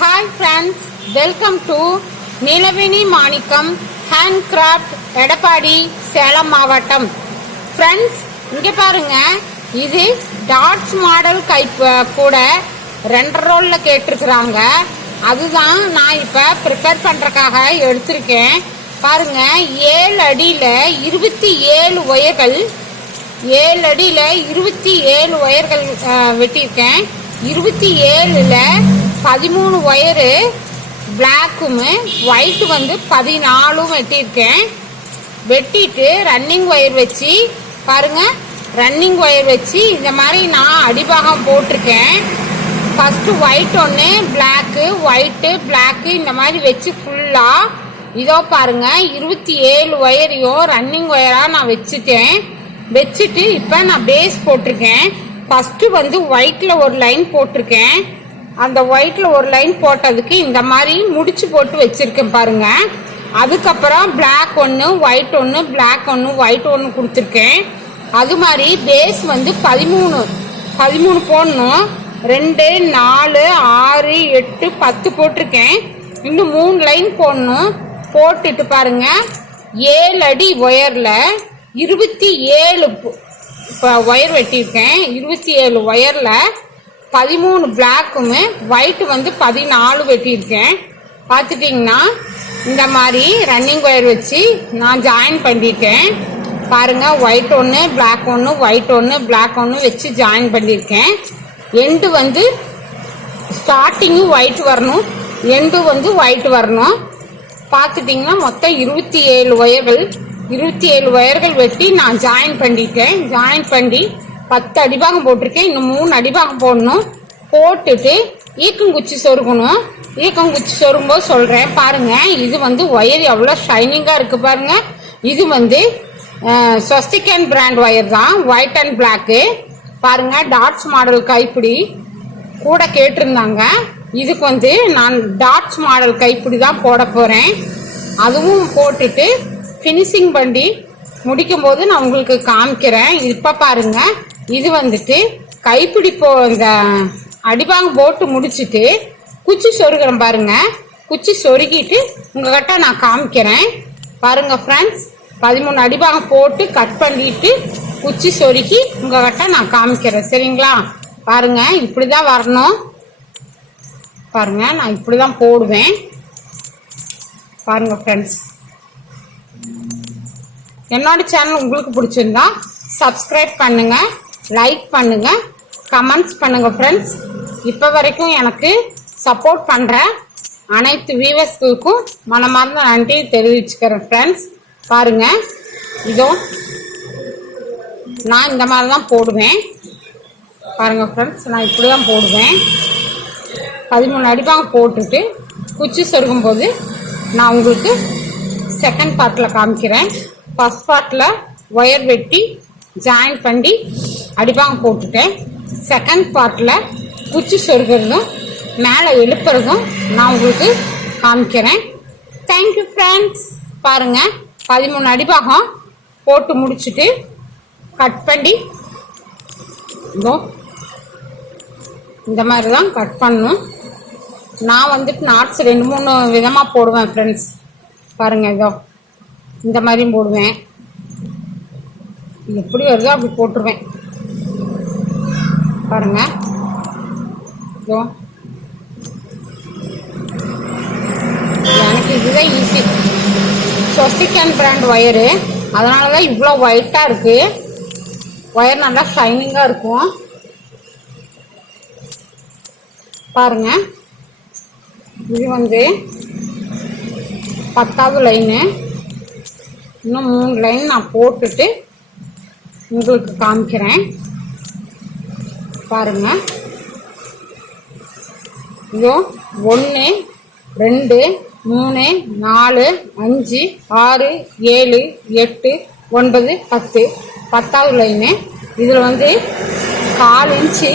Hi friends welcome to Nilavini Manickam hand craft Edappadi Salem மாவட்டம் friends இங்கே பாருங்க. இது டாட்ஸ் மாடல் கை கூட ரெண்டரை ரோலில் கேட்டிருக்கிறாங்க. அதுதான் நான் இப்போ ப்ரிப்பேர் பண்ணுறக்காக எடுத்திருக்கேன். பாருங்க ஏழு அடியில் இருபத்தி ஏழு ஒயர்கள் ஏழு அடியில் இருபத்தி ஏழு ஒயர்கள் வெட்டியிருக்கேன். இருபத்தி ஏழில் பதிமூணு ஒயரு பிளாக்கும் ஒயிட்டு வந்து பதினாலும் வெட்டியிருக்கேன். வெட்டிட்டு ரன்னிங் ஒயர் வச்சு பாருங்க ரன்னிங் ஒயர் வச்சு இந்த மாதிரி நான் அடிபாகம் போட்டிருக்கேன். ஃபஸ்ட்டு ஒயிட் ஒன்று பிளாக்கு ஒயிட்டு பிளாக்கு இந்த மாதிரி வச்சு ஃபுல்லாக இதோ பாருங்கள் இருபத்தி ஏழு ஒயரையும் ரன்னிங் ஒயராக நான் வச்சுட்டேன். வச்சுட்டு இப்போ நான் பேஸ் போட்டிருக்கேன். ஃபஸ்ட்டு வந்து ஒயிட்டில் ஒரு லைன் போட்டிருக்கேன். அந்த ஒயிட்ல ஒரு லைன் போட்டதுக்கு இந்த மாதிரி முடிச்சு போட்டு வச்சிருக்கேன் பாருங்க. அதுக்கப்புறம் பிளாக் ஒன்று ஒயிட் ஒன்று பிளாக் ஒன்று ஒயிட் ஒன்று கொடுத்துருக்கேன். அது மாதிரி பேஸ் வந்து பதிமூணு பதிமூணு போடணும். ரெண்டு நாலு ஆறு எட்டு பத்து போட்டிருக்கேன். இன்னும் மூணு லைன் போடணும். போட்டுட்டு பாருங்க. ஏழு அடி ஒயரில் இருபத்தி ஏழு இப்போ ஒயர் வெட்டியிருக்கேன். இருபத்தி ஏழு ஒயரில் பதிமூணு பிளாக்குமே ஒயிட் வந்து பதினாலு வெட்டியிருக்கேன். பார்த்துட்டிங்கன்னா இந்த மாதிரி ரன்னிங் ஒயர் வச்சு நான் ஜாயின் பண்ணிட்டேன். பாருங்க ஒயிட் ஒன்று பிளாக் ஒன்று ஒயிட் ஒன்று பிளாக் ஒன்று வச்சு ஜாயின் பண்ணியிருக்கேன். எண்டு வந்து ஸ்டார்டிங்கும் ஒயிட் வரணும். எண்டு வந்து ஒயிட் வரணும். பார்த்துட்டிங்கன்னா மொத்தம் இருபத்தி ஏழு ஒயர்கள் இருபத்தி ஏழு ஒயர்கள் வெட்டி நான் ஜாயின் பண்ணிட்டேன். ஜாயின் பண்ணி பத்து அடிபாகம் போட்டிருக்கேன். இன்னும் மூணு அடிபாகம் போடணும். போட்டுட்டு ஈக்கங்குச்சி சொருகணும். ஈக்கங்குச்சி சொருகும்போது சொல்கிறேன் பாருங்க இது வந்து ஒயர் எவ்வளோ ஷைனிங்காக இருக்குது பாருங்கள் இது வந்து ஸ்வஸ்திகன் பிராண்ட் ஒயர் தான். ஒயிட் அண்ட் பிளாக்கு பாருங்கள் டாட்ஸ் மாடல் கைப்பிடி கூட கேட்டிருந்தாங்க. இதுக்கு வந்து நான் டாட்ஸ் மாடல் கைப்பிடி தான் போட போகிறேன் அதுவும் போட்டுட்டு ஃபினிஷிங் பண்ணி முடிக்கும் போது நான் உங்களுக்கு காமிக்கிறேன். இப்போ பாருங்கள் இது வந்துட்டு கைப்பிடி போ இந்த அடிவாங்க போட்டு முடிச்சுட்டு குச்சி சொருகிறேன் பாருங்க. குச்சி சொருகிட்டு உங்ககிட்ட நான் காமிக்கிறேன். பாருங்க ஃப்ரெண்ட்ஸ் பதிமூணு அடிபாகம் போட்டு கட் பண்ணிட்டு குச்சி சொருகி உங்ககிட்ட நான் காமிக்கிறேன். சரிங்களா? பாருங்க இப்படிதான் வரணும். பாருங்க நான் இப்படி தான் போடுவேன். பாருங்க ஃப்ரெண்ட்ஸ் என்னோட சேனல் உங்களுக்கு பிடிச்சிருந்தா சப்ஸ்கிரைப் பண்ணுங்கள் லைக் பண்ணுங்க கமெண்ட்ஸ் பண்ணுங்க ஃப்ரெண்ட்ஸ் இப்போ வரைக்கும் எனக்கு சப்போர்ட் பண்ற அனைத்து வியூவர்ஸ்களுக்கும் மனமார்ந்த நன்றி தெரிவிச்சுக்கிறேன் ஃப்ரெண்ட்ஸ் பாருங்க இதோ நான் இந்த மாதிரி தான் போடுவேன். பாருங்க ஃப்ரெண்ட்ஸ் நான் இப்படி தான் போடுவேன். பதிமூணு அடிப்பாங்க போட்டுட்டு குச்சி சொருகும்போது நான் உங்களுக்கு செகண்ட் பார்ட்டில் காமிக்கிறேன். ஃபஸ்ட் பார்ட்டில் ஒயர் வெட்டி ஜாயின் பண்ணி அடிப்பாங்க போட்டுட்டேன் செகண்ட் பார்ட்டில் குச்சி சொருகிறதும் மேலே எழுப்புறதும் நான் உங்களுக்கு காமிக்கிறேன். தேங்க்யூ ஃப்ரெண்ட்ஸ் பாருங்கள் பதிமூணு அடிபாகம் போட்டு முடிச்சுட்டு கட் பண்ணி இதோ இந்த மாதிரி தான் கட் பண்ணணும் நான் வந்துட்டு நாட்ஸ் ரெண்டு மூணு விதமாக போடுவேன் ஃப்ரெண்ட்ஸ் பாருங்கள் இதோ இந்த மாதிரியும் போடுவேன். எப்படி வருதோ அப்படி போட்டுருவேன். பாருங்க. இதோ. எனக்கு இதுதான் ஈஸி சொஸ்டிகன் பிராண்ட் ஒயரு அதனால தான் இவ்வளோ ஒயிட்டாக இருக்குது ஒயர் நல்லா ஷைனிங்காக இருக்கும். பாருங்க. இது வந்து பத்தாவது லைனு இன்னும் மூணு லைன் நான் போட்டுட்டு உங்களுக்கு காமிக்கிறேன். பாருங்க. இதோ ஒன்று ரெண்டு மூணு நாலு அஞ்சு ஆறு ஏழு எட்டு ஒன்பது பத்து. பத்தாவது லைனு இதில் வந்து கால் இன்ச்சு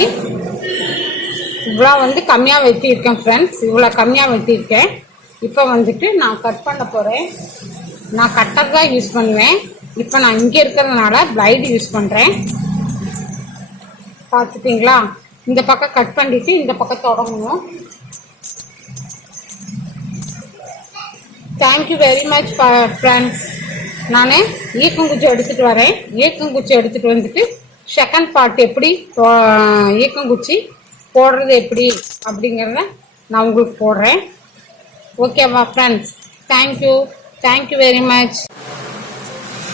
இவ்வளோ வந்து கம்மியாக வெட்டியிருக்கேன் ஃப்ரெண்ட்ஸ் இவ்வளோ கம்மியாக வெட்டியிருக்கேன். இப்போ வந்துட்டு நான் கட் பண்ண போகிறேன் நான் கட்டர் தான் யூஸ் பண்ணுவேன். இப்போ நான் இங்கே இருக்கிறதுனால பிளைடு யூஸ் பண்ணுறேன் பார்த்துட்டிங்களா இந்த பக்கம் கட் பண்ணிட்டு இந்த பக்கம் தொடங்கணும். தேங்க்யூ வெரி மச் ஃப்ரெண்ட்ஸ் நான் ஈக்கங்குச்சி எடுத்துகிட்டு வரேன். ஈக்கங்குச்சி எடுத்துகிட்டு வந்துட்டு செகண்ட் பார்ட் எப்படி போ- ஈக்கங்குச்சி போடுறது எப்படி அப்படிங்கிறத நான் உங்களுக்கு போடுறேன். ஓகேவா friends thank you thank you very much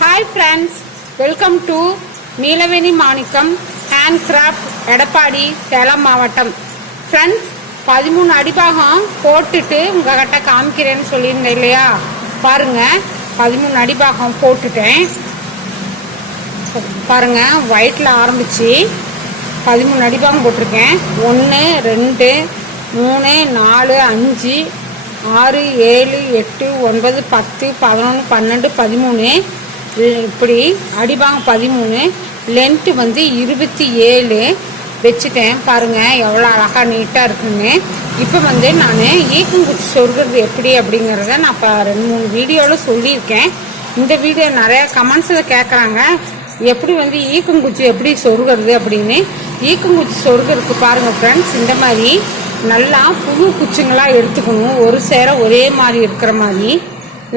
hi friends welcome to Neelaveni Manickam hand craft Edappadi Salem மாவட்டம். ஃப்ரெண்ட்ஸ் பதிமூணு அடிபாகம் போட்டுட்டு உங்ககிட்ட காமிக்கிறேன்னு சொல்லியிருந்தேன் இல்லையா? பாருங்க பதிமூணு அடிபாகம் போட்டுட்டேன். பாருங்க ஒயிட்டில் ஆரம்பிச்சு பதிமூணு அடிபாகம் போட்டிருக்கேன். ஒன்று ரெண்டு மூணு நாலு அஞ்சு ஆறு ஏழு எட்டு ஒன்பது பத்து பதினொன்று பன்னெண்டு பதிமூணு. இப்படி அடிபாகம் பதிமூணு லென்த்து வந்து இருபத்தி ஏழு வச்சுட்டேன். பாருங்கள் எவ்வளோ அழகாக நீட்டாக இருக்குன்னு. இப்போ வந்து நான் ஈக்கங்குச்சி சொருகிறது எப்படி அப்படிங்கிறத நான் இப்போ ரெண்டு மூணு வீடியோவில் சொல்லியிருக்கேன். இந்த வீடியோ நிறையா கமெண்ட்ஸில் கேட்குறாங்க எப்படி வந்து ஈக்கங்குச்சி எப்படி சொருகிறது அப்படின்னு. ஈக்கங்குச்சி சொருகிறதுக்கு பாருங்கள் ஃப்ரெண்ட்ஸ் இந்த மாதிரி நல்லா புது குச்சிங்களா எடுத்துக்கணும். ஒரு சேர ஒரே மாதிரி இருக்கிற மாதிரி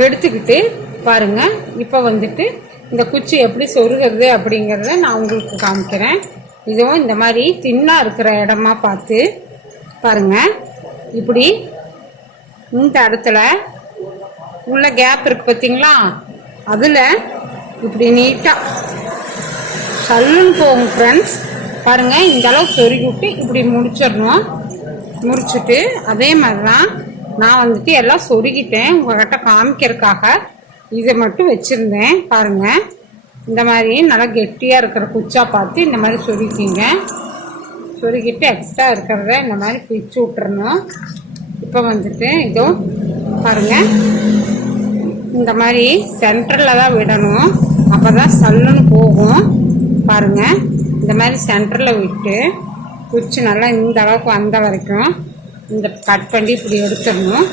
எடுத்துக்கிட்டு பாருங்க இப்போ வந்துட்டு இந்த குச்சி எப்படி சொருகிறது அப்படிங்கிறத நான் உங்களுக்கு காமிக்கிறேன். இதுவும் இந்த மாதிரி தின்னாக இருக்கிற இடமா பார்த்து பாருங்கள் இப்படி இந்த இடத்துல உள்ள கேப் இருக்கு பார்த்தீங்களா அதில் இப்படி நீட்டாக சல்லுன்னு போகும் ஃப்ரெண்ட்ஸ் பாருங்கள் இந்த அளவு சொருகி விட்டு இப்படி முடிச்சிடணும். முடிச்சுட்டு அதே மாதிரி தான் நான் வந்துட்டு எல்லாம் சொருகிட்டேன். உங்கள்கிட்ட காமிக்கிறதுக்காக இதை மட்டும் வச்சுருந்தேன் பாருங்கள் இந்த மாதிரி நல்லா கெட்டியாக இருக்கிற குச்சா பார்த்து இந்த மாதிரி சொருக்கிங்க சொருக்கிட்டு எக்ஸ்ட்ரா இருக்கிறத இந்த மாதிரி பிச்சு விட்டுறணும். இப்போ வந்துட்டு இதோ பாருங்கள் இந்த மாதிரி சென்டரில் தான் விடணும். அப்போ தான் சல்லுன்னு போகும். பாருங்கள் இந்த மாதிரி சென்டரில் விட்டு குச்சி நல்லா இந்த அளவுக்கு வந்த வரைக்கும் இந்த கட் பண்ணி இப்படி எடுத்துடணும்.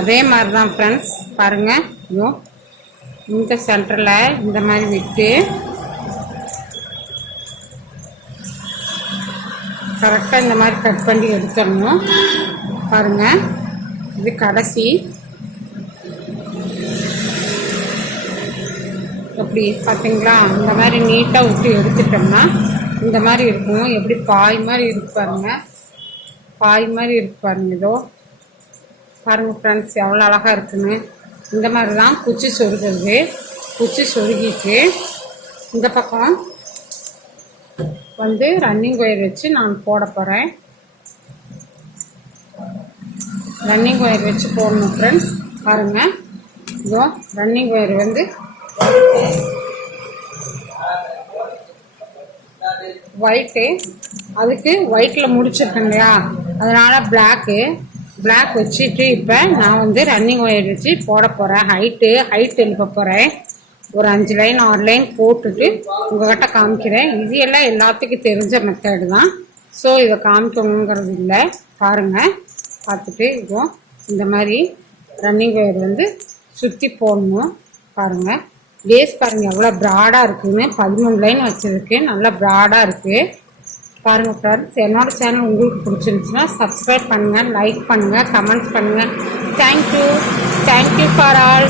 அதே மாதிரி தான் ஃப்ரெண்ட்ஸ் பாருங்கள் இதோ இந்த சென்டரில் இந்த மாதிரி விட்டு கரெக்டாக இந்த மாதிரி கட் பண்ணி எடுத்துடணும். பாருங்கள் இது கடைசி. அப்படி பார்த்தீங்களா இந்த மாதிரி நீட்டாக விட்டு எடுத்துட்டோம்னா இந்த மாதிரி இருக்கும். எப்படி பாய் மாதிரி இருக்கு பாருங்க. பாய் மாதிரி இருக்கு பாருங்க இதோ. பாருங்கள் ஃப்ரெண்ட்ஸ் எவ்வளோ அழகாக இருக்குன்னு. இந்த மாதிரி தான் குச்சி சொருகிறது குச்சி சொருகிட்டு இந்த பக்கம் வந்து ரன்னிங் ஒயர் வச்சு நான் போட போகிறேன் ரன்னிங் ஒயர் வச்சு போடணும் ஃப்ரெண்ட்ஸ் பாருங்கள் இதோ ரன்னிங் ஒயர் வந்து ஒயிட்டு அதுக்கு ஒயிட்டில் முடிச்சிருக்கேன் இல்லையா? அதனால் பிளாக்கு பிளாக் வச்சுட்டு இப்போ நான் வந்து ரன்னிங் ஒயர் வச்சு போட போகிறேன் ஹைட்டு ஹைட் எழுப்ப போகிறேன் ஒரு அஞ்சு லைன் ஆறு லைன் போட்டுட்டு உங்ககிட்ட காமிக்கிறேன். இது எல்லாம் எல்லாத்துக்கும் தெரிஞ்ச மெத்தடு தான். ஸோ இதை காமிக்கணுங்கிறது இல்லை. பாருங்கள் பார்த்துட்டு இப்போ இந்த மாதிரி ரன்னிங் ஒயர் வந்து சுற்றி போடணும். பாருங்கள் பேஸ் பாருங்கள் எவ்வளோ ப்ராடாக இருக்குதுன்னு பதிமூணு லைன் வச்சுருக்கு. நல்லா ப்ராடாக இருக்குது பாருங்கள் ஃப்ரெண்ட்ஸ் என்னோட சேனல் உங்களுக்கு பிடிச்சிருந்துச்சுன்னா சப்ஸ்கிரைப் பண்ணுங்கள் லைக் பண்ணுங்கள் கமெண்ட்ஸ் பண்ணுங்கள் தேங்க்யூ தேங்க்யூ ஃபார் ஆல்